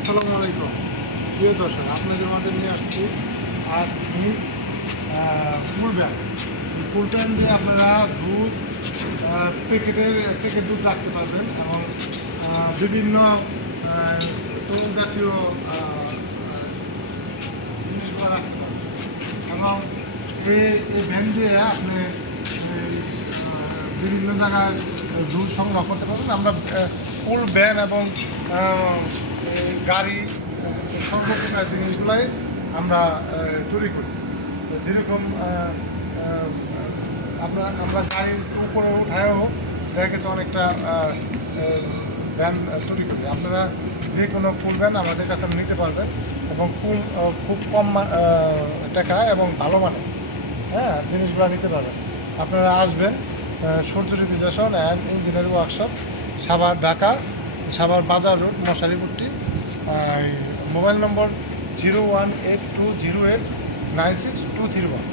আসসালামু আলাইকুম। প্রিয় দর্শক, আপনাদের মাঝে নিয়ে আসছি আর ফুল ব্যাগ। ফুল ব্যাগ দিয়ে আপনারা দুধ প্যাকেটের, প্যাকেট দুধ রাখতে পারবেন এবং বিভিন্ন তরুণ জাতীয় জিনিসগুলো রাখতে পারবেন। এবং এই এই ভ্যান দিয়ে আপনি বিভিন্ন জায়গায় দুধ সংগ্রহ করতে পারবেন। আমরা ফুল ভ্যান এবং গাড়ি, সর্বপ্রকার জিনিসগুলাই আমরা তৈরি করি। যেরকম আপনার আমরা গাড়ির উপরে উঠায়ও দেখা গেছে অনেকটা ভ্যান তৈরি করি। আপনারা যে কোনো ফুল ভ্যান আমাদের কাছে নিতে পারবেন এবং ফুল খুব কম টাকা এবং ভালো মানের হ্যাঁ জিনিসগুলো নিতে পারবেন। আপনারা আসবেন Surya রিভিজেশন and engineering workshop Savar, Dhaka. Savar বাজার road মশারিপুরটি mobile number zero one eight two zero eight nine six two three one.